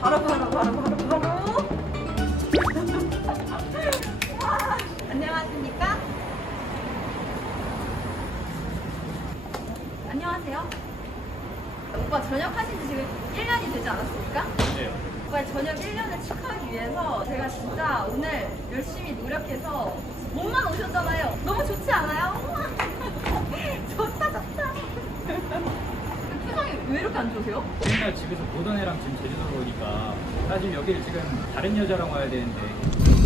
바로 바로 바로 바로 바로. 와, 안녕하십니까? 안녕하세요. 오빠 전역하신 지 지금 1년이 되지 않았습니까? 네. 오빠의 전역 1년을 축하하기 위해서 제가 진짜 오늘 열심히 노력해서 몸만 오셨잖아요. 너무 좋지 않아요? 왜 이렇게 안 좋으세요? 맨날 집에서 보던 애랑 지금 제주도로 오니까 나 지금 여기를 지금 다른 여자랑 와야 되는데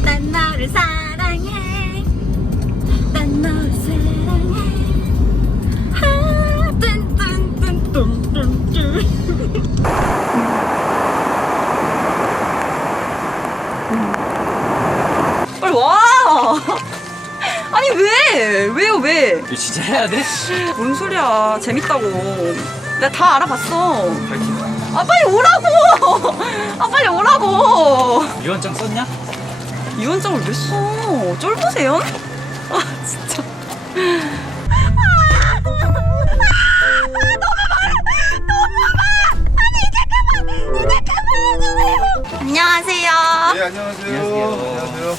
난 너를 사랑해. 난 너를 사랑해. 아, 뚠뚠뚠뚠뚠뚠. 빨리 와. 아니 왜? 왜요 왜? 이거 진짜 해야 돼? 뭔 소리야? 재밌다고. 내가 다 알아봤어. 파이팅 아 빨리 오라고. 아 빨리 오라고. 유언장 썼냐? 유언장을 왜 써? 쫄보세요? 아 진짜. 안녕하세요. 네, 안녕하세요. 안녕하세요. 안녕하세요.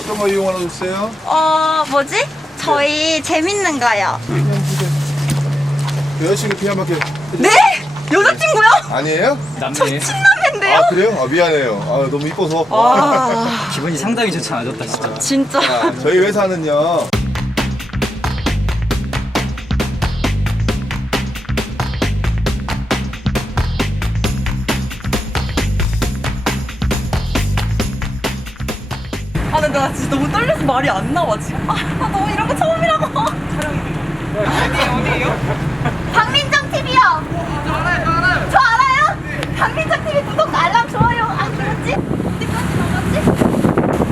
어떤 거 이용하러 오세요? 어 뭐지? 저희 재밌는 거요. 여자친구 피한 바퀴. 네? 여자친구요? 아니에요? 남네 친남매인데요? 아, 그래요? 아, 미안해요. 아, 너무 이뻐서. 와 기분이 상당히 좋지 않아졌다 진짜 진짜. 아, 저희 회사는요. 아 근데 나 진짜 너무 떨려서 말이 안 나와 지금. 아, 나 너무 이런 거 처음이라고. 어디에요? 어디에요? 박민 정 TV요. 저 알아요, 저 알아요. 저 알아요? 박민정 TV 구독 알람 좋아요. 아 그렇지? 어디까지 나갔지?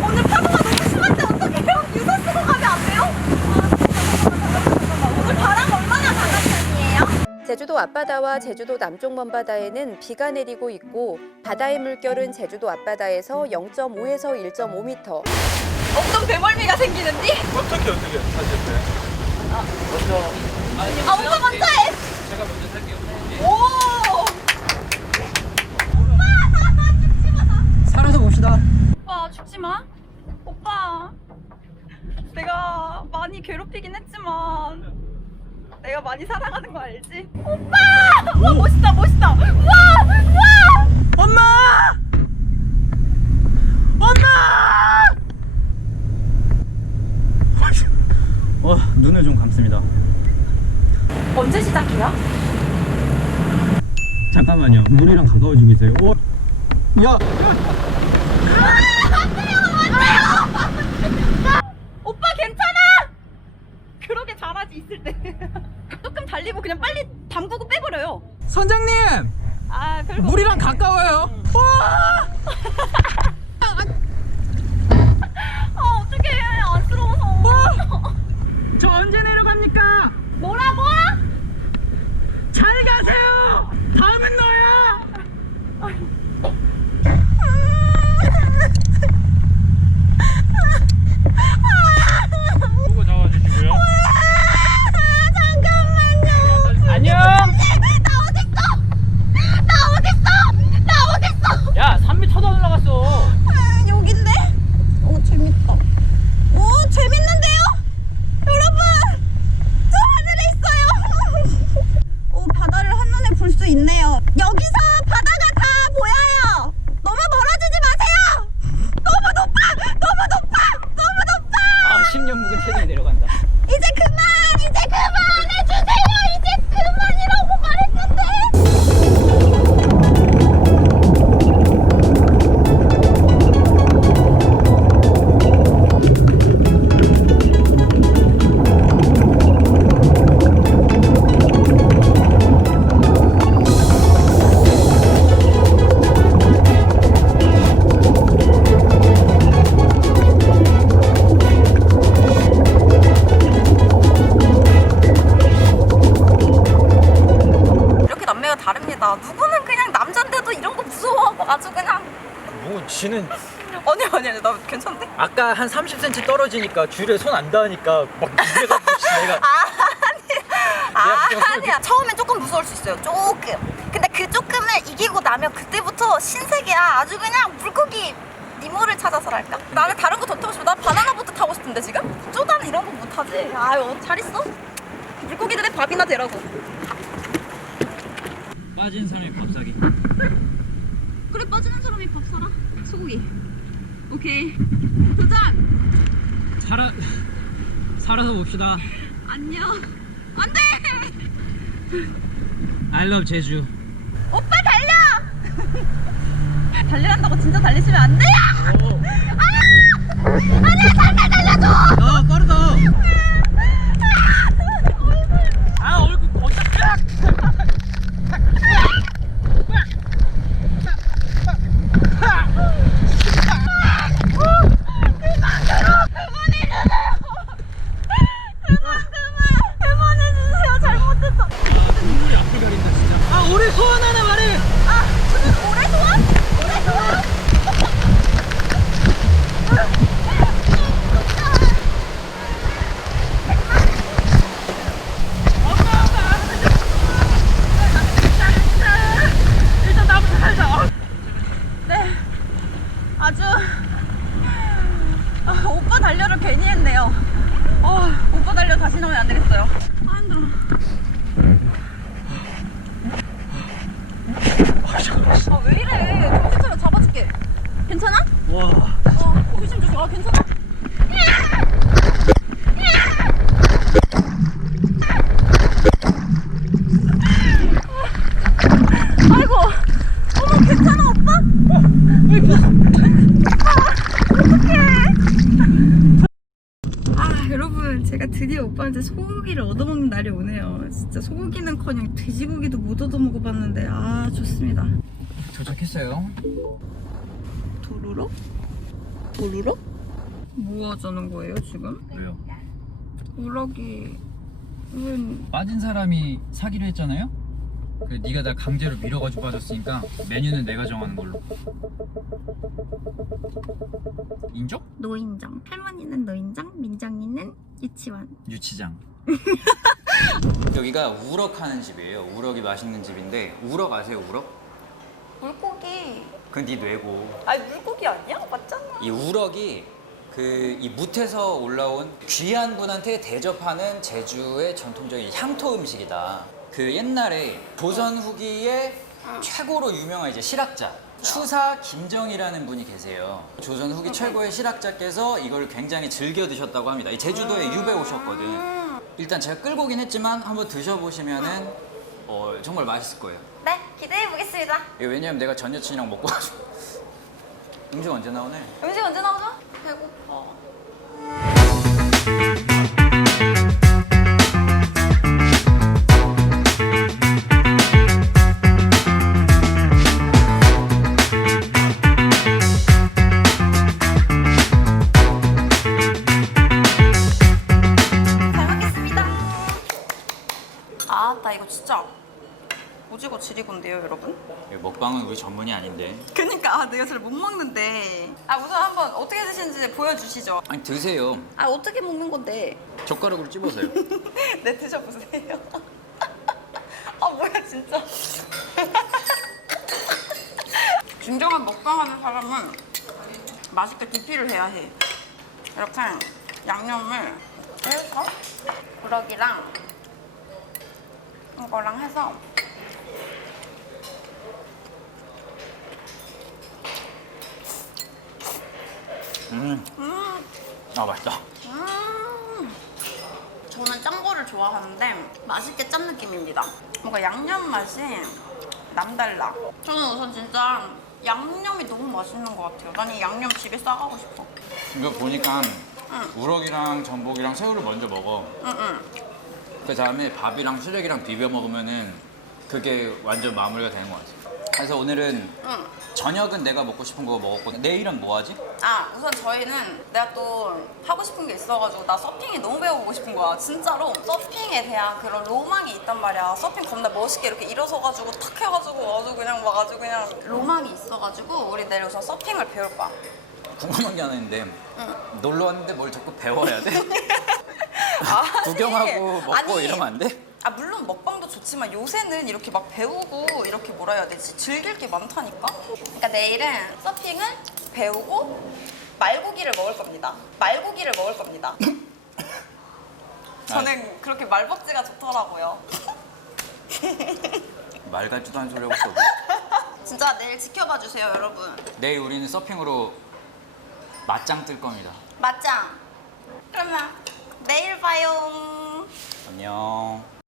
오늘 파도가 너무 심한데 어떡해요? 유서 쓰고 가면 안 돼요? 아 진짜 잠깐만 잠깐만 잠깐만. 오늘 바람 얼마나 강한 편이에요? 제주도 앞바다와 제주도 남쪽 먼바다에는 비가 내리고 있고 바다의 물결은 제주도 앞바다에서 0.5에서 1.5m, 엄청 대멀미가 생기는지? 어떻게, 어떻게 하셨어요? 아 오빠 먼저 해. 제가 먼저 살게요 오. 살아서 봅시다 오빠 죽지 마. 오빠. 내가 많이 괴롭히긴 했지만 내가 많이 사랑하는 거 알지? 오빠! 와 멋있다 멋있다. 와! 와! 엄마! 엄마! 어 눈을 좀 감습니다 언제 시작해요? 잠깐만요 물이랑 가까워지고 있어요 어? 야! 오빠 괜찮아? 그러게 잘하지 있을 때. 조금 달리고 그냥 빨리 담그고 빼버려요. 선장님! 아 별거. 물이랑 가까워요 아 어떡해 안쓰러워서. 저 내려갑니까? 뭐라고? 아주 그냥. 뭐, 지는 아니 아니 아니 나 괜찮대? 아까 한 30cm 떨어지니까 줄에 손 안 닿으니까 막 무게가 내가 아니 내가 아니야. 처음엔 조금 무서울 수 있어요. 조금. 근데 그 조금을 이기고 나면 그때부터 신세계야. 아주 그냥 물고기 니모를 찾아서랄까? 나는 다른 거 더 타고 싶어. 난 바나나보트 타고 싶은데 지금? 쪼다는 이런 거 못하지. 아유 잘 있어. 물고기들의 밥이나 되라고. 빠진 사람이 밥사기. 그래 빠지는 사람이 밥 사라? 소고기 오케이. 도전! 살아 살아서 봅시다. 안녕. 안 돼! I love 제주. 오빠 달려! 달리란다고 진짜 달리시면 안 돼요! 아니야 살살 달려줘! 아 빠르다. 아 얼굴 어떡해? 그만해주세요 잘못했어 눈물이 앞을 가린다 진짜. 아 우리 소원 하나 말해. 아 저는 오래 소원? 오래 소원? 일단 나부터 살자. 네 아주 아, 오빠 달려를 괜히 했네요 어, 오빠 달려 다시 나오면 안 되겠어요 아 힘들어 아 왜 이래 정신 차려 잡아줄게 괜찮아? 와. 어 조심 조심 아 괜찮아? 아이고 어머 괜찮아 오빠? 아 여러분 제가 드디어 오빠한테 소고기를 얻어먹는 날이 오네요 진짜 소고기는커녕 돼지고기도 못 얻어먹어봤는데 아 좋습니다 도착했어요. 도루로? 도루로? 뭐 하자는 거예요 지금? 왜요? 우럭이 왜 빠진 사람이 사기로 했잖아요. 그 네가 나 강제로 밀어가지고 빠졌으니까 메뉴는 내가 정하는 걸로. 인정? 노인정 할머니는 노인정 민정이는 유치원 유치장. 여기가 우럭 하는 집이에요. 우럭이 맛있는 집인데 우럭 아세요? 우럭? 물고기 그건 네 뇌고. 아니 물고기 아니야? 맞잖아 이 우럭이 그 이 무태서 올라온 귀한 분한테 대접하는 제주의 전통적인 향토 음식이다. 그 옛날에 조선 후기에 최고로 유명한 이제 실학자 추사 김정이라는 분이 계세요. 조선 후기 최고의 실학자께서 이걸 굉장히 즐겨 드셨다고 합니다. 이 제주도에 유배 오셨거든. 일단 제가 끌고 오긴 했지만 한번 드셔보시면은 어, 정말 맛있을 거예요. 네 기대해 보겠습니다 이게 왜냐면 내가 전 여친이랑 먹고 가지고 음식 언제 나오네? 음식 언제 나오죠? 배고파 지리곤데요 여러분? 먹방은 우리 전문이 아닌데. 그니까 아, 내가 잘 못 먹는데. 아 우선 한번 어떻게 드시는지 보여주시죠. 아니 드세요. 아 어떻게 먹는 건데? 젓가락으로 찝어서요. 네 드셔보세요. 아 뭐야 진짜. 진정한 먹방하는 사람은 맛있게 DP를 해야 해. 이렇게 양념을 해서 우럭이랑 이거랑 해서 음. 아 맛있다. 음, 저는 짠 거를 좋아하는데 맛있게 짠 느낌입니다. 뭔가 양념 맛이 남달라. 저는 우선 진짜 양념이 너무 맛있는 것 같아요. 난이 양념 집에 싸가고 싶어. 이거 보니까 우럭이랑 전복이랑 새우를 먼저 먹어. 응 응. 그 다음에 밥이랑 시래기랑 비벼 먹으면은 그게 완전 마무리가 되는 것 같아. 그래서 오늘은 응. 저녁은 내가 먹고 싶은 거 먹었고 내일은 뭐 하지? 아 우선 저희는 내가 또 하고 싶은 게 있어가지고 나 서핑이 너무 배워보고 싶은 거야 진짜로 서핑에 대한 그런 로망이 있단 말이야 서핑 겁나 멋있게 이렇게 일어서가지고 탁 해가지고 아주 그냥 막 아주 그냥 로망이 있어가지고 우리 내일 우선 서핑을 배울 거야 궁금한 게 하나 있는데 놀러 왔는데 뭘 자꾸 배워야 돼? 아, 구경하고 먹고 아니, 이러면 안 돼? 아 물론 먹방도 좋지만 요새는 이렇게 막 배우고 이렇게 뭐라 해야 되지? 즐길 게 많다니까? 그러니까 내일은 서핑을 배우고 말고기를 먹을 겁니다. 말고기를 먹을 겁니다. 저는 그렇게 말벅지가 좋더라고요. 말 같지도 않은 소리 하고 있어. 진짜 내일 지켜봐 주세요 여러분. 내일 우리는 서핑으로 맞짱 뜰 겁니다. 맞짱. 그러면 내일 봐요. 안녕.